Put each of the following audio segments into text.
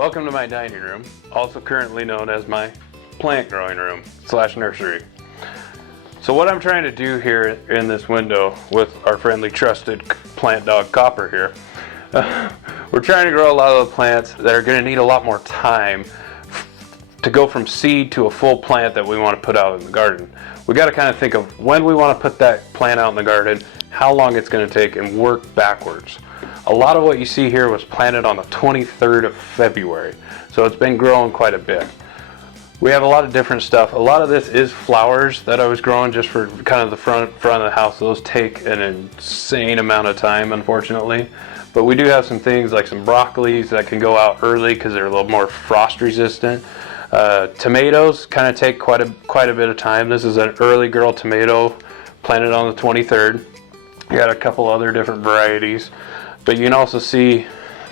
Welcome to my dining room, also currently known as my plant growing room / nursery. So what I'm trying to do here in this window with our friendly trusted plant dog Copper here, we're trying to grow a lot of the plants that are going to need a lot more time to go from seed to a full plant that we want to put out in the garden. We got to kind of think of when we want to put that plant out in the garden, how long it's going to take, and work backwards. A lot of what you see here was planted on the 23rd of February, so it's been growing quite a bit. We have a lot of different stuff. A lot of this is flowers that I was growing just for kind of the front of the house. Those take an insane amount of time, unfortunately. But we do have some things like some broccolis that can go out early because they're a little more frost resistant. Tomatoes kind of take quite a bit of time. This is an early girl tomato planted on the 23rd. We got a couple other different varieties. But you can also see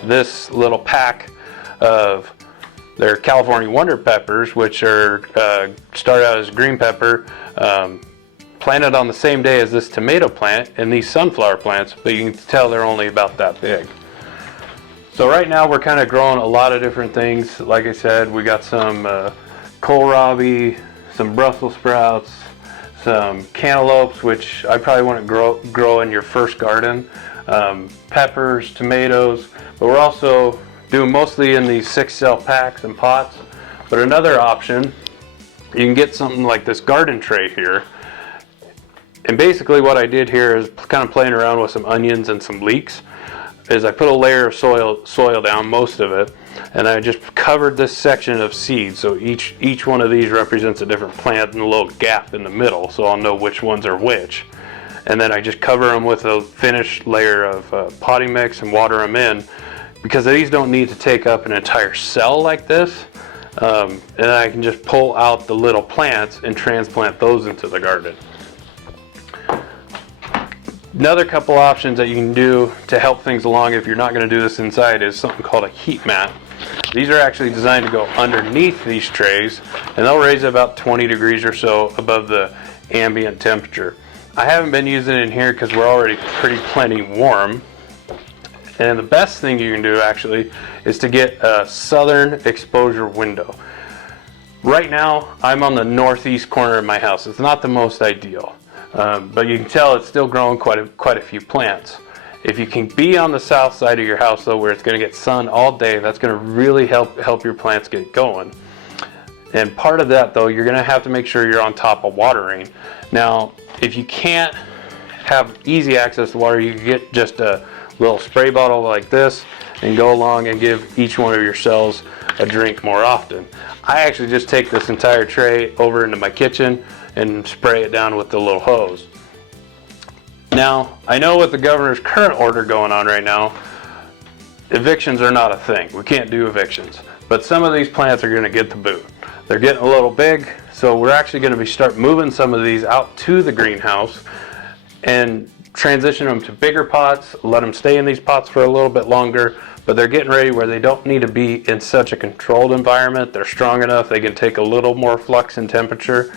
this little pack of their California Wonder Peppers, which are start out as green pepper, planted on the same day as this tomato plant and these sunflower plants, but you can tell they're only about that big. So right now we're kind of growing a lot of different things. Like I said, we got some kohlrabi, some Brussels sprouts, some cantaloupes, which I probably wouldn't grow in your first garden, peppers, tomatoes, but we're also doing mostly in these 6-cell packs and pots. But another option, you can get something like this garden tray here. And basically what I did here is kind of playing around with some onions and some leeks, is I put a layer of soil down, most of it, and I just covered this section of seeds. So each one of these represents a different plant and a little gap in the middle, so I'll know which ones are which. And then I just cover them with a finished layer of potting mix and water them in, because these don't need to take up an entire cell like this. And I can just pull out the little plants and transplant those into the garden. Another couple options that you can do to help things along if you're not going to do this inside is something called a heat mat. These are actually designed to go underneath these trays, and they'll raise about 20 degrees or so above the ambient temperature. I haven't been using it in here because we're already plenty warm. And the best thing you can do actually is to get a southern exposure window. Right now I'm on the northeast corner of my house. It's not the most ideal, but you can tell it's still growing quite a few plants. If you can be on the south side of your house though, where it's going to get sun all day, that's going to really help your plants get going. And part of that though, you're going to have to make sure you're on top of watering. Now if you can't have easy access to water, you can get just a little spray bottle like this and go along and give each one of your cells a drink more often. I actually just take this entire tray over into my kitchen and spray it down with the little hose. Now, I know with the governor's current order going on right now, evictions are not a thing. We can't do evictions. But some of these plants are going to get the boot. They're getting a little big, so we're actually going to start moving some of these out to the greenhouse and transition them to bigger pots, let them stay in these pots for a little bit longer, but they're getting ready where they don't need to be in such a controlled environment. They're strong enough, they can take a little more flux in temperature.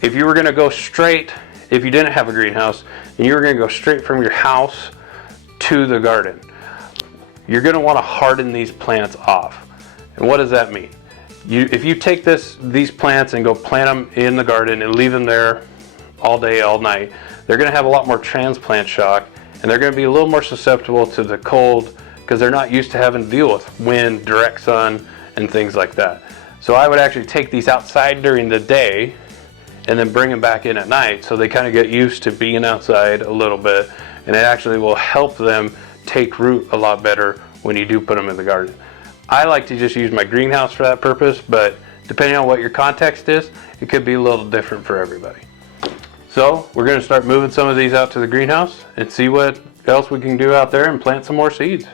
If you were going to go straight, if you didn't have a greenhouse, and you were going to go straight from your house to the garden, you're going to want to harden these plants off. And what does that mean? If you take these plants and go plant them in the garden and leave them there all day, all night, they're going to have a lot more transplant shock, and they're going to be a little more susceptible to the cold because they're not used to having to deal with wind, direct sun, and things like that. So I would actually take these outside during the day and then bring them back in at night, so they kind of get used to being outside a little bit, and it actually will help them take root a lot better when you do put them in the garden. I like to just use my greenhouse for that purpose, but depending on what your context is, it could be a little different for everybody. So we're going to start moving some of these out to the greenhouse and see what else we can do out there and plant some more seeds.